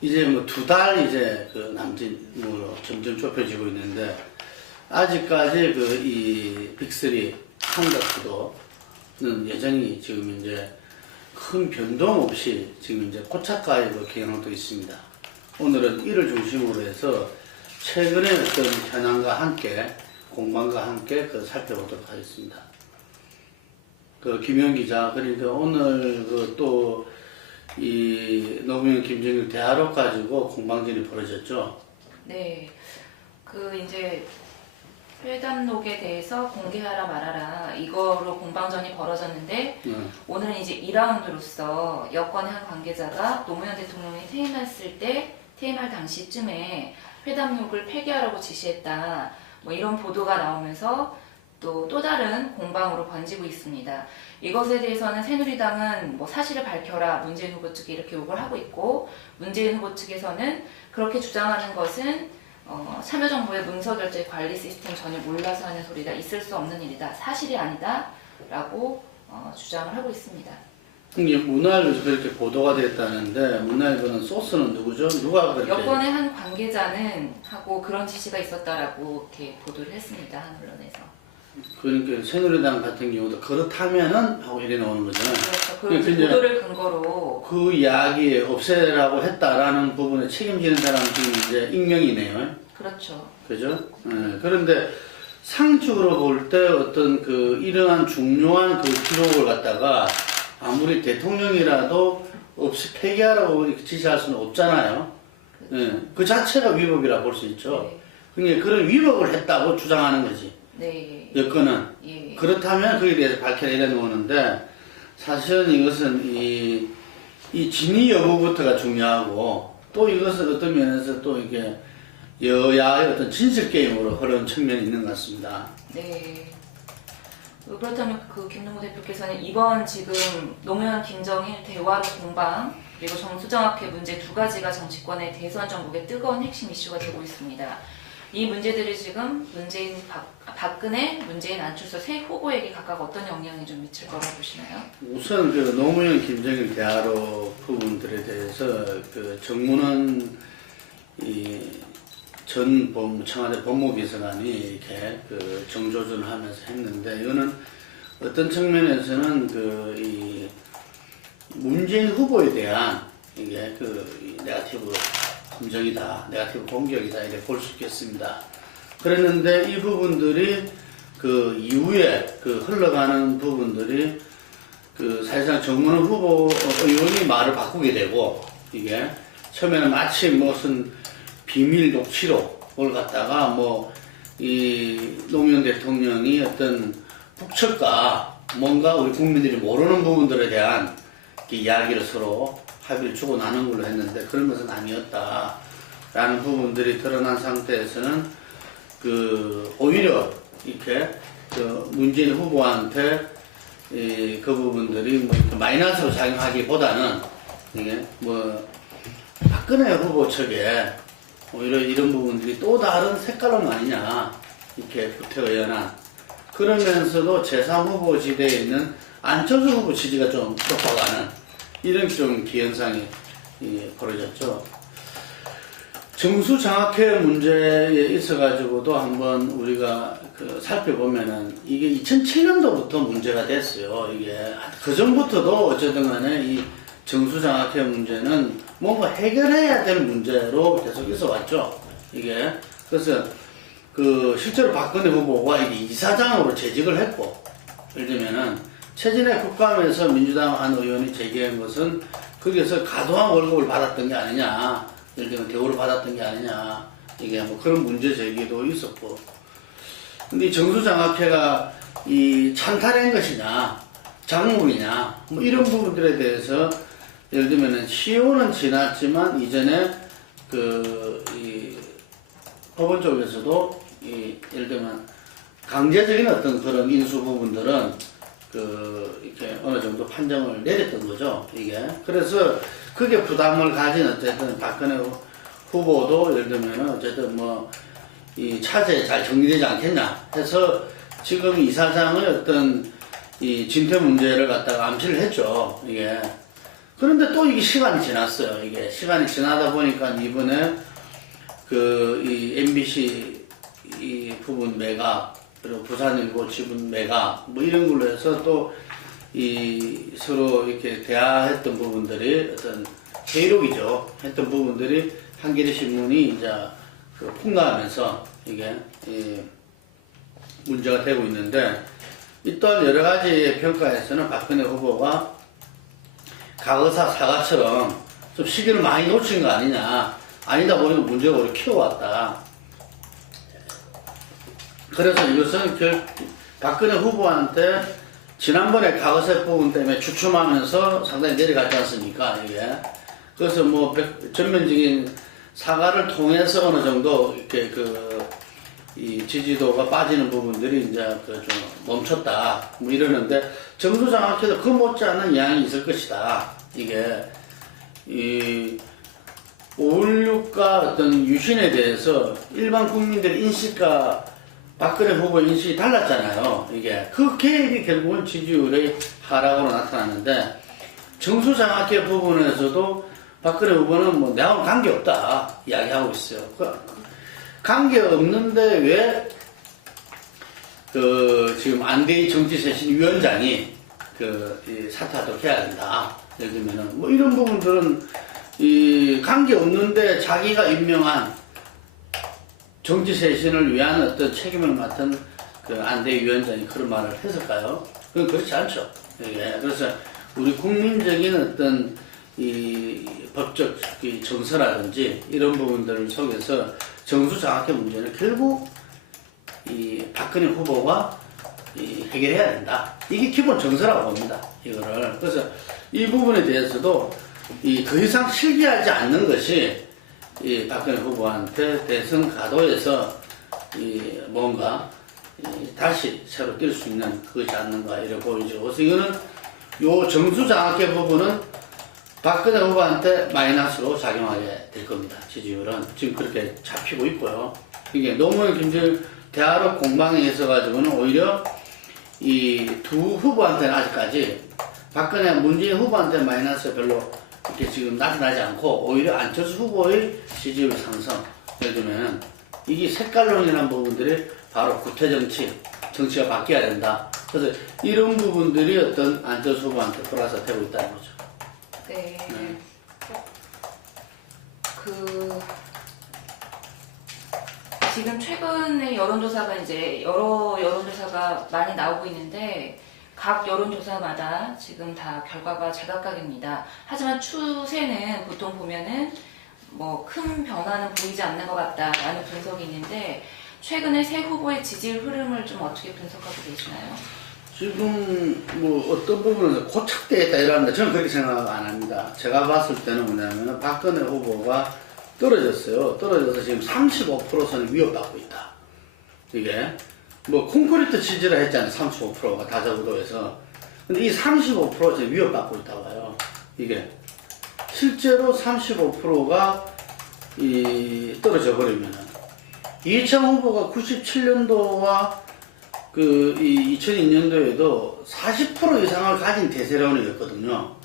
이제 뭐 2달 이제 그 남짓으로 점점 좁혀지고 있는데, 아직까지 그 이 빅3 한국구도는 여전히 지금 이제 큰 변동 없이 지금 이제 고착화의 그 경향도 있습니다. 오늘은 이를 중심으로 해서 최근의 어떤 현황과 함께, 공방과 함께 그 살펴보도록 하겠습니다. 그 김영 기자, 그러니까 오늘 그 또 이 노무현 김정일 대화록 가지고 공방전이 벌어졌죠. 네, 그 이제 회담록에 대해서 공개하라 말아라 이거로 공방전이 벌어졌는데 오늘은 이제 2라운드로서 여권의 한 관계자가 노무현 대통령이 퇴임했을 때 퇴임할 당시쯤에 회담록을 폐기하라고 지시했다 뭐 이런 보도가 나오면서 또 다른 공방으로 번지고 있습니다. 이것에 대해서는 새누리당은 뭐 사실을 밝혀라 문재인 후보 측이 이렇게 요구를 하고 있고, 문재인 후보 측에서는 그렇게 주장하는 것은 참여정부의 문서결제 관리 시스템 전혀 몰라서 하는 소리다, 있을 수 없는 일이다, 사실이 아니다 라고 주장을 하고 있습니다. 이게 문화일보에서 그렇게 보도가 됐다는데, 문화일보는 소스는 누구죠? 누가 그렇게? 여권의 한 관계자는 하고 그런 지시가 있었다라고 이렇게 보도를 했습니다. 한 언론에서. 그러니까 새누리당 같은 경우도 그렇다면은 하고 이래 나오는 거잖아요. 그렇죠. 그 그러니까 보도를 근거로 그 이야기 없애라고 했다라는 부분에 책임지는 사람은 지금 이제 익명이네요. 그렇죠. 그죠? 그런데 상식으로 볼 때 어떤 그 이러한 중요한 그 기록을 갖다가 아무리 대통령이라도 없이 폐기하라고 이렇게 지시할 수는 없잖아요. 그 자체가 위법이라 볼 수 있죠. 네. 그러니까 그런 위법을 했다고 주장하는 거지. 네. 여건은. 예. 그렇다면 거기에 대해서 밝혀라 이래 놓는데, 사실은 이것은 이 진위 여부부터가 중요하고, 또 이것은 어떤 면에서 또 이게 여야의 어떤 진실 게임으로 흐르는 측면이 있는 것 같습니다. 네. 그렇다면 그 김동구 대표께서는 이번 지금 노무현 김정일 대화로 공방 그리고 정수정학회 문제 두 가지가 정치권의 대선 전국의 뜨거운 핵심 이슈가 되고 있습니다. 이 문제들이 지금 문재인 박근혜, 문재인 안철수 세 후보에게 각각 어떤 영향이 좀 미칠 거라고 보시나요? 우선 그 노무현 김정일 대화로 부분들에 대해서 그 정문원 전 청와대 법무비서관이 이렇게 그 정조준을 하면서 했는데, 이거는 어떤 측면에서는 이 문재인 후보에 대한 이게 네거티브 감정이다, 네거티브 공격이다 이렇게 볼 수 있겠습니다. 그랬는데 이 부분들이 그 이후에 그 흘러가는 부분들이 그 사실상 정문원 후보 의원이 말을 바꾸게 되고, 이게 처음에는 마치 무슨 비밀 녹취록을 갖다가 이 노무현 대통령이 어떤 북측과 뭔가 우리 국민들이 모르는 부분들에 대한 이야기를 서로 합의를 주고 나눈 걸로 했는데, 그런 것은 아니었다라는 부분들이 드러난 상태에서는 오히려 이렇게 문재인 후보한테 그 부분들이 마이너스로 작용하기보다는 이게 박근혜 후보 측에 오히려 이런 부분들이 또 다른 색깔론 아니냐, 이렇게 구태의연한, 그러면서도 제3후보 지대에 있는 안철수 후보 지지가 좀 좁아가는 이런 좀 기현상이 벌어졌죠. 정수장학회 문제에 있어가지고도 한번 우리가 살펴보면은 이게 2007년도부터 문제가 됐어요. 이게 그 전부터도 어쨌든 간에 이 정수장학회 문제는 뭔가 해결해야 될 문제로 계속 있어 왔죠. 이게 그래서 실제로 박근혜 후보가 이게 이사장으로 재직을 했고, 예를 들면은 최진해 국감에서 민주당 한 의원이 제기한 것은 거기에서 과도한 월급을 받았던 게 아니냐, 예를 들면 대우를 받았던 게 아니냐, 이게 그런 문제 제기도 있었고. 근데 이 정수장학회가 이 찬탈한 것이냐, 작물이냐, 이런 부분들에 대해서 예를 들면은 시효는 지났지만 이전에 이 법원 쪽에서도 예를 들면 강제적인 어떤 그런 인수 부분들은 이렇게 어느 정도 판정을 내렸던 거죠, 이게. 그래서 그게 부담을 가진 어쨌든 박근혜 후보도 예를 들면 어쨌든 이 차세에 잘 정리되지 않겠냐 해서 지금 이사장의 어떤 이 진퇴 문제를 갖다가 암시를 했죠, 이게. 그런데 또 이게 시간이 지났어요. 이게 시간이 지나다 보니까 이번에 이 MBC 이 부분 매각, 그리고 부산일보 지분 매각, 뭐 이런 걸로 해서 또 서로 이렇게 대화했던 부분들이 어떤 회의록이죠. 했던 부분들이 한겨레 신문이 이제 폭로하면서 이게 문제가 되고 있는데, 이 또한 여러 가지 평가에서는 박근혜 후보가 가거사 사과처럼 좀 시기를 많이 놓친 거 아니냐, 아니다 보니까 문제가 오히려 키워왔다. 그래서 이것은 박근혜 후보한테 지난번에 가거사 부분 때문에 주춤하면서 상당히 내려갔지 않습니까, 이게. 그래서 뭐 전면적인 사과를 통해서 어느 정도 이렇게 이 지지도가 빠지는 부분들이 이제 좀 멈췄다, 뭐 이러는데, 정수장학회도 그 못지않은 영향이 있을 것이다. 이게, 5.16과 어떤 유신에 대해서 일반 국민들의 인식과 박근혜 후보의 인식이 달랐잖아요. 이게. 그 개입이 결국은 지지율의 하락으로 나타나는데, 정수장학회 부분에서도 박근혜 후보는 뭐 내하고는 관계없다 이야기하고 있어요. 관계없는데 왜 지금 안대희 정치쇄신 위원장이 사퇴하도록 해야 된다. 예를 들면은 뭐 이런 부분들은 관계없는데 자기가 임명한 정치쇄신을 위한 어떤 책임을 맡은 안대희 위원장이 그런 말을 했을까요? 그건 그렇지 않죠. 예. 그래서 우리 국민적인 어떤 법적 정서라든지 이런 부분들 속에서 정수장학회 문제는 결국 박근혜 후보가 해결해야 된다. 이게 기본 정서라고 봅니다. 이거를. 그래서 이 부분에 대해서도 더 이상 실기하지 않는 것이 박근혜 후보한테 대선 가도에서 뭔가 다시 새로 뛸 수 있는 그것이 않는가 이렇게 보이죠. 그래서 이거는 요 정수장학회 부분은 박근혜 후보한테 마이너스로 작용하게 될 겁니다. 지지율은 지금 그렇게 잡히고 있고요. 이게 노무현 김대중 대화록 공방에 있어가지고는 오히려 이 두 후보한테는 아직까지 박근혜 문재인 후보한테 마이너스 별로 이렇게 지금 나타나지 않고 오히려 안철수 후보의 지지율 상승. 예를 들면 이게 색깔론이라는 부분들이 바로 정치가 바뀌어야 된다. 그래서 이런 부분들이 어떤 안철수 후보한테 플러스 되고 있다는 거죠. 네. 지금 최근에 여론조사가 이제 여러 여론조사가 많이 나오고 있는데 각 여론조사마다 지금 다 결과가 제각각입니다. 하지만 추세는 보통 보면은 뭐 큰 변화는 보이지 않는 것 같다라는 분석이 있는데 최근에 새 후보의 지지율 흐름을 좀 어떻게 분석하고 계시나요? 지금 뭐 어떤 부분에서 고착되어 있다 이러는데 저는 그렇게 생각 안 합니다. 제가 봤을 때는 뭐냐면 박근혜 후보가 떨어졌어요. 떨어져서 지금 35%선을 위협받고 있다. 이게 뭐 콘크리트 치즈라 했잖아요. 35%가 다자구도에서. 근데 이 35% 지금 위협받고 있다고 봐요. 이게 실제로 35%가 떨어져 버리면은 이해창 후보가 97년도와 2002년도에도 40% 이상을 가진 대세론이었거든요.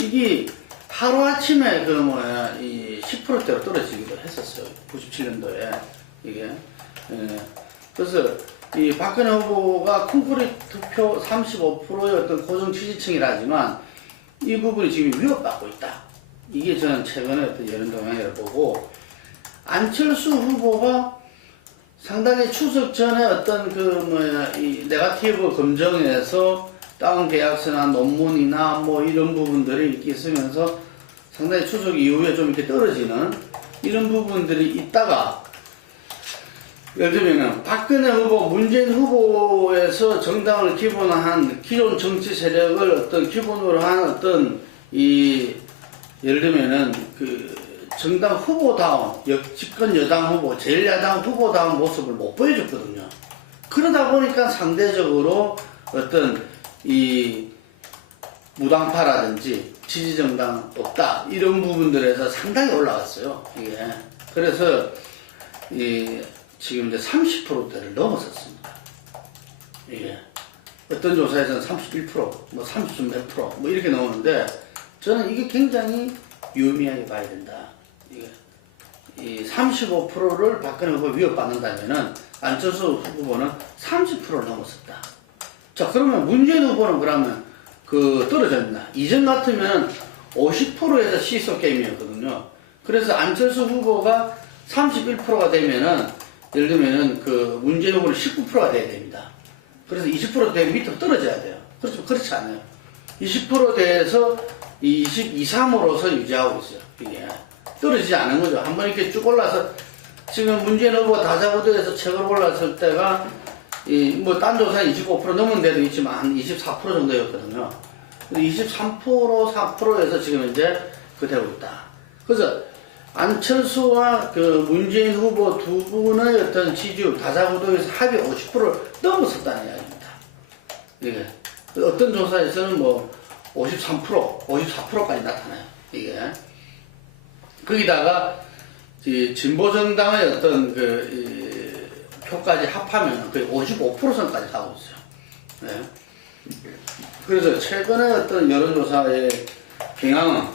이게 하루아침에 10%대로 떨어지기도 했었어요. 97년도에. 이게. 예. 그래서 이 박근혜 후보가 콘크리트 투표 35%의 어떤 고정 지지층이라지만 이 부분이 지금 위협받고 있다. 이게 저는 최근에 어떤 여론 동향을 보고, 안철수 후보가 상당히 추석 전에 어떤 이 네거티브 검증에서 다운 계약서나 논문이나 뭐 이런 부분들이 있으면서 상당히 추석 이후에 좀 이렇게 떨어지는 이런 부분들이 있다가, 예를 들면 박근혜 후보, 문재인 후보에서 정당을 기본한 기존 정치 세력을 어떤 기본으로 한 어떤 예를 들면은 정당 후보다운, 집권 여당 후보, 제1야당 후보다운 모습을 못 보여줬거든요. 그러다 보니까 상대적으로 어떤 무당파라든지 지지정당 없다 이런 부분들에서 상당히 올라갔어요. 이게. 그래서 지금 이제 30%대를 넘어섰습니다. 이게 어떤 조사에서는 31%, 뭐 30몇 프로 뭐 이렇게 나오는데 저는 이게 굉장히 유의미하게 봐야 된다. 이게 이 35%를 박근혜 후보 위협받는다면은 안철수 후보는 30%를 넘었었다. 자, 그러면 문재인 후보는 그러면 떨어졌나? 이전 같으면 50%에서 시소 게임이었거든요. 그래서 안철수 후보가 31%가 되면은, 예를 들면은 문재인 후보는 19%가 돼야 됩니다. 그래서 20%대 밑으로 떨어져야 돼요. 그렇지 않아요. 20%대에서 22, 3으로서 유지하고 있어요. 이게. 떨어지지 않은 거죠. 한번 이렇게 쭉 올라서, 지금 문재인 후보가 다자구도에서 최고로 올랐을 때가, 딴 조사는 25% 넘은 데도 있지만 한 24% 정도였거든요. 23%, 4%에서 지금 이제 되고 있다. 그래서 안철수와 문재인 후보 두 분의 어떤 지지율, 다자구도에서 합이 50%를 넘었었다는 이야기입니다. 이게. 어떤 조사에서는 53%, 54%까지 나타나요. 이게. 거기다가, 진보정당의 어떤 표까지 합하면 거의 55%선까지 가고 있어요. 네. 그래서 최근에 어떤 여론조사의 경향은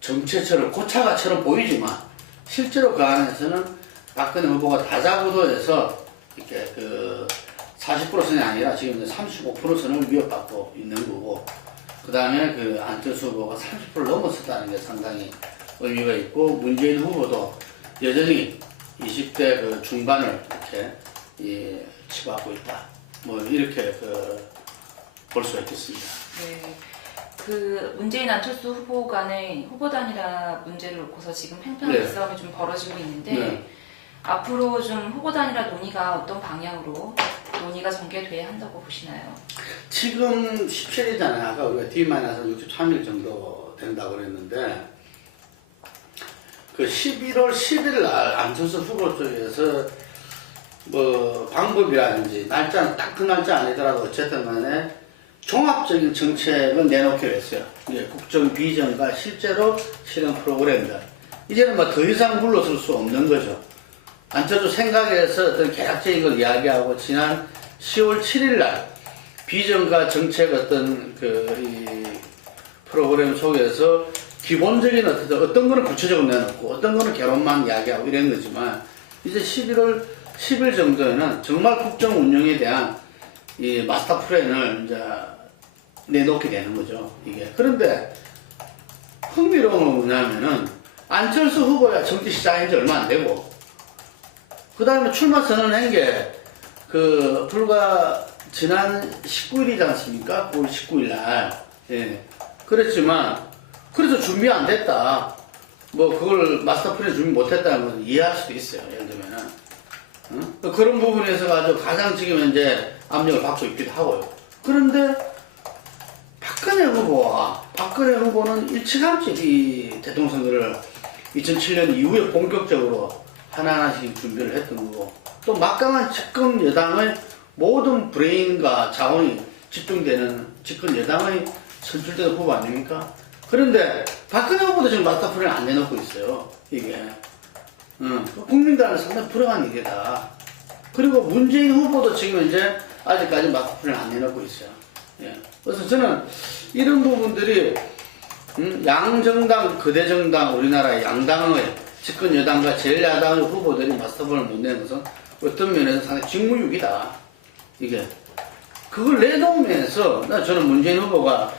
정체처럼 고차가처럼 보이지만 실제로 그 안에서는 박근혜 후보가 다자구도에서 이렇게 40%선이 아니라 지금 35%선을 위협받고 있는 거고, 그 다음에 안철수 후보가 30%를 넘었었다는 게 상당히 의미가 있고, 문재인 후보도 여전히 20대 중반을 이렇게 치고하고 있다. 이렇게 볼 수가 있겠습니다. 네. 문재인 안철수 후보 간의 후보 단일화 문제를 놓고서 지금 팽팽한 네. 싸움이 좀 벌어지고 있는데, 네. 앞으로 좀 후보 단일화 논의가 어떤 방향으로 논의가 전개돼야 한다고 보시나요? 지금 17일이잖아요. 아까 우리가 D-63일 정도 된다고 그랬는데, 11월 10일 날 안철수 후보 쪽에서 방법이라든지 날짜는 딱 그 날짜 아니더라도 어쨌든 간에 종합적인 정책을 내놓기로 했어요. 국정 비전과 실제로 실행 프로그램들. 이제는 더 이상 물러설 수 없는 거죠. 안철수 생각에서 어떤 계략적인 걸 이야기하고, 지난 10월 7일 날 비전과 정책 어떤 이 프로그램 속에서 기본적인 어떤 거는 구체적으로 내놓고 어떤 거는 개론만 이야기하고 이런 거지만, 이제 11월 10일 정도에는 정말 국정 운영에 대한 이 마스터 플랜을 이제 내놓게 되는 거죠. 이게. 그런데 흥미로운 건 뭐냐면은 안철수 후보가 정치 시작한 지 얼마 안 되고, 그 다음에 출마 선언한 게 불과 지난 19일이지 않습니까? 9월 19일 날. 예. 그랬지만, 그래서 준비 안 됐다. 그걸 마스터 플랜 준비 못 했다는 건 이해할 수도 있어요. 예를 들면은. 그런 부분에서 가장 지금 현재 압력을 받고 있기도 하고요. 그런데 박근혜 후보는 일찌감치 이 대통령 선거를 2007년 이후에 본격적으로 하나하나씩 준비를 했던 거고, 또 막강한 집권 여당의 모든 브레인과 자원이 집중되는 집권 여당의 선출된 후보 아닙니까? 그런데 박근혜 후보도 지금 마스터 플랜 안 내놓고 있어요. 이게. 국민들한테 상당히 불행한 일이다. 그리고 문재인 후보도 지금 이제 아직까지 마스터 플랜 안 내놓고 있어요. 예. 그래서 저는 이런 부분들이 양정당, 거대정당, 우리나라 양당의 집권 여당과 제1야당의 후보들이 마스터 플랜을 못 내는 것은 어떤 면에서 상당히 직무유기다. 이게. 그걸 내놓으면서 저는 문재인 후보가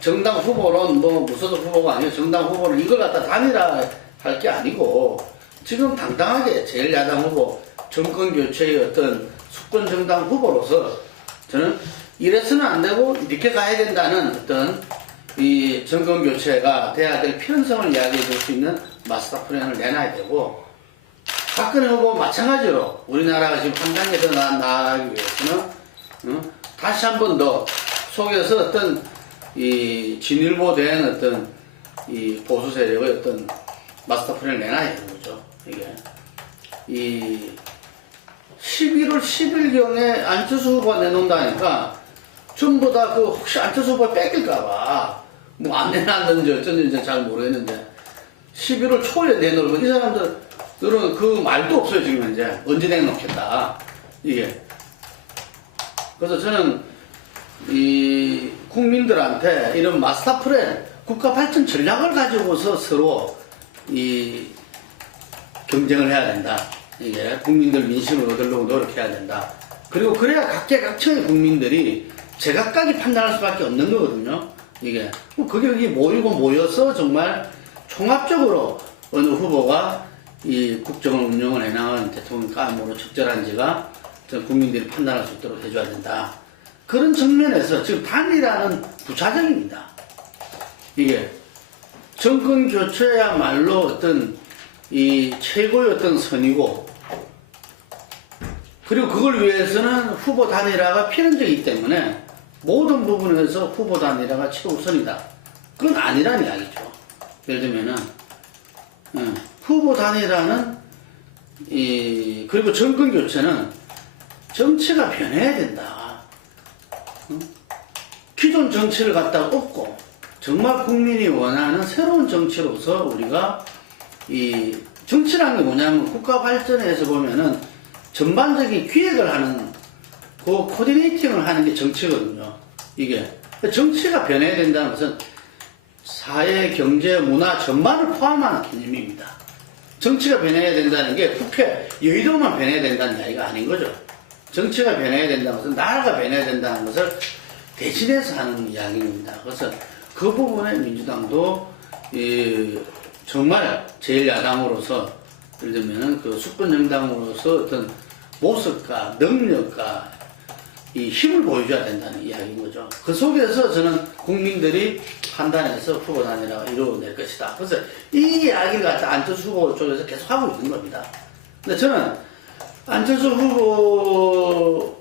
정당 후보론 무소속 후보가 아니고 정당 후보를 이걸 갖다 단일화할 게 아니고, 지금 당당하게 제1야당 후보, 정권 교체의 어떤 수권 정당 후보로서 저는 이래서는 안 되고 이렇게 가야 된다는 어떤 이 정권 교체가 돼야 될 필연성을 이야기해 줄 수 있는 마스터 플랜을 내놔야 되고, 박근혜 후보 마찬가지로 우리나라가 지금 한 단계 더 나아가기 위해서는 다시 한 번 더 속에서 어떤 이 진일보된 어떤 이 보수 세력의 어떤 마스터 플랜을 내놔야 되는 거죠. 이게 이 11월 10일경에 안철수 후보가 내놓는다니까 전부 다 혹시 안철수 후보가 뺏길까봐 안 내놨는지 어쩐지 잘 모르겠는데 11월 초에 내놓으면 이 사람들은 그 말도 없어요. 지금 현재 언제 내놓겠다 이게. 그래서 저는 이 국민들한테 이런 마스터 플랜, 국가 발전 전략을 가지고서 서로 이 경쟁을 해야 된다. 이게 국민들 민심을 얻으려고 노력해야 된다. 그리고 그래야 각계각층의 국민들이 제각각이 판단할 수밖에 없는 거거든요. 이게 그게 여기 모여서 정말 총합적으로 어느 후보가 이 국정을 운영을 해나가는 대통령감으로 적절한지가 전 국민들이 판단할 수 있도록 해줘야 된다. 그런 측면에서 지금 단일화는 부차적입니다. 이게 정권 교체야말로 어떤 이 최고의 어떤 선이고, 그리고 그걸 위해서는 후보 단일화가 필연적이기 때문에 모든 부분에서 후보 단일화가 최우선이다. 그건 아니란 이야기죠. 예를 들면은 후보 단일화는 그리고 정권 교체는 정치가 변해야 된다. 기존 정치를 갖다가 없고 정말 국민이 원하는 새로운 정치로서 우리가 이 정치라는 게 뭐냐면 국가 발전에서 보면은 전반적인 기획을 하는 그 코디네이팅을 하는 게 정치거든요. 이게 정치가 변해야 된다는 것은 사회, 경제, 문화 전반을 포함하는 개념입니다. 정치가 변해야 된다는 게 국회, 여의도만 변해야 된다는 이야기가 아닌 거죠. 정치가 변해야 된다는 것은 나라가 변해야 된다는 것을 대신해서 하는 이야기입니다. 그래서 그 부분에 민주당도 정말 제1야당으로서 예를 들면 그 수권 정당으로서 어떤 모습과 능력과 이 힘을 보여줘야 된다는 이야기인 거죠. 그 속에서 저는 국민들이 판단해서 후보 단일화가 이루어낼 것이다. 그래서 이 이야기를 갖다 안철수 후보 쪽에서 계속 하고 있는 겁니다. 근데 저는 안철수 후보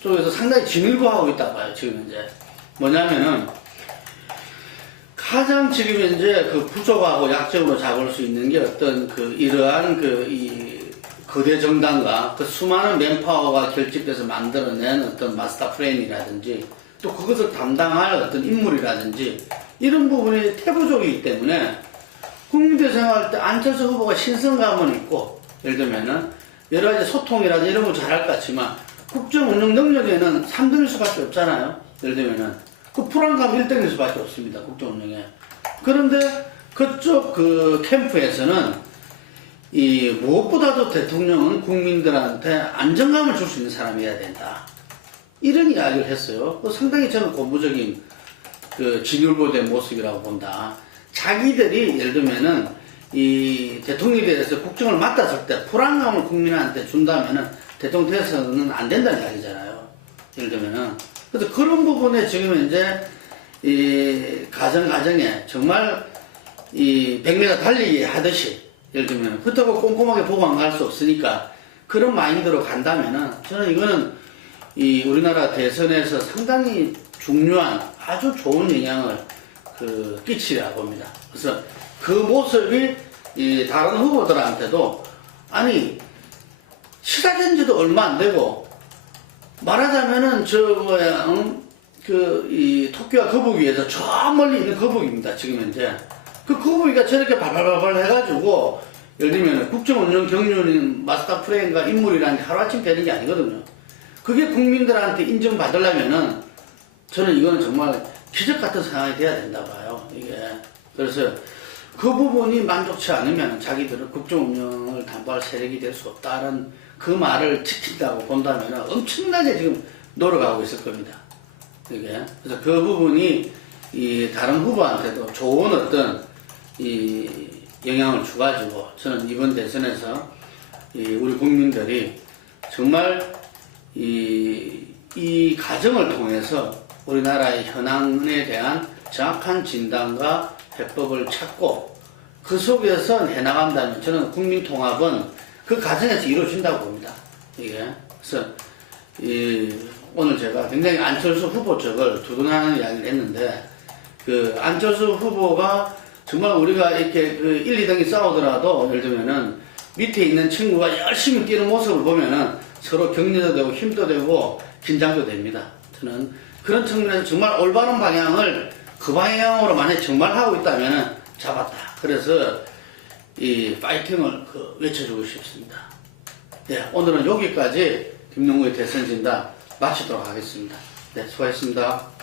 쪽에서 상당히 진일보하고 있다고 봐요. 지금 현재 뭐냐면은 가장 지금 현재 그 부족하고 약점으로 잡을 수 있는 게 어떤 그 이러한 이 거대 정당과 그 수많은 맨파워가 결집돼서 만들어낸 어떤 마스터 플랜이라든지 또 그것을 담당할 어떤 인물이라든지 이런 부분이 태부족이기 때문에 국민들 생각할 때 안철수 후보가 신선감은 있고 예를 들면은 여러 가지 소통이라든지 이런 거 잘할 것 같지만 국정 운영 능력에는 3등일 수밖에 없잖아요. 예를 들면은 그 불안감 1등일 수밖에 없습니다. 국정 운영에. 그런데 그쪽 그 캠프에서는 무엇보다도 대통령은 국민들한테 안정감을 줄 수 있는 사람이어야 된다. 이런 이야기를 했어요. 상당히 저는 고무적인 그 진율보된 모습이라고 본다. 자기들이 예를 들면은 이 대통령에 대해서 국정을 맡았을 때 불안감을 국민한테 준다면은 대통령 돼서는 안 된다는 이야기잖아요. 예를 들면은. 그래서 그런 부분에 지금 현재 이 가정에 정말 이 100m 달리기 하듯이 예를 들면 그렇다고 꼼꼼하게 보고 안 갈 수 없으니까 그런 마인드로 간다면은 저는 이거는 이 우리나라 대선에서 상당히 중요한 아주 좋은 영향을 끼치리라 봅니다. 그래서 그 모습이 이 다른 후보들한테도 아니 시작한 지도 얼마 안 되고 말하자면은 이 토끼와 거북이에서 저 멀리 있는 거북입니다. 지금 현재 그 거북이가 저렇게 발발발발 해가지고 예를 들면 국정운영 경륜인 마스터 플랜과 인물이라는 게 하루아침 되는 게 아니거든요. 그게 국민들한테 인정받으려면은 저는 이거는 정말 기적 같은 상황이 돼야 된다 봐요. 이게 그래서 그 부분이 만족치 않으면 자기들은 국정운영을 담보할 세력이 될 수 없다는 그 말을 지킨다고 본다면 엄청나게 지금 노력하고 있을 겁니다. 이게 그래서 그 부분이 이 다른 후보한테도 좋은 어떤 이 영향을 줘가지고 저는 이번 대선에서 우리 국민들이 정말 이 과정을 통해서 우리나라의 현안에 대한 정확한 진단과 해법을 찾고 그 속에서 해나간다면 저는 국민 통합은 그 과정에서 이루어진다고 봅니다. 이게 그래서 오늘 제가 굉장히 안철수 후보 쪽을 두둔하는 이야기를 했는데 그 안철수 후보가 정말 우리가 이렇게 1, 2등이 싸우더라도 예를 들면은 밑에 있는 친구가 열심히 뛰는 모습을 보면은 서로 격려도 되고 힘도 되고 긴장도 됩니다. 저는 그런 측면에서 정말 올바른 방향을 그 방향으로 만약에 정말 하고 있다면은 잡았다. 그래서 이 파이팅을 외쳐주고 싶습니다. 네, 오늘은 여기까지 김능구의 대선 진단 마치도록 하겠습니다. 네, 수고하셨습니다.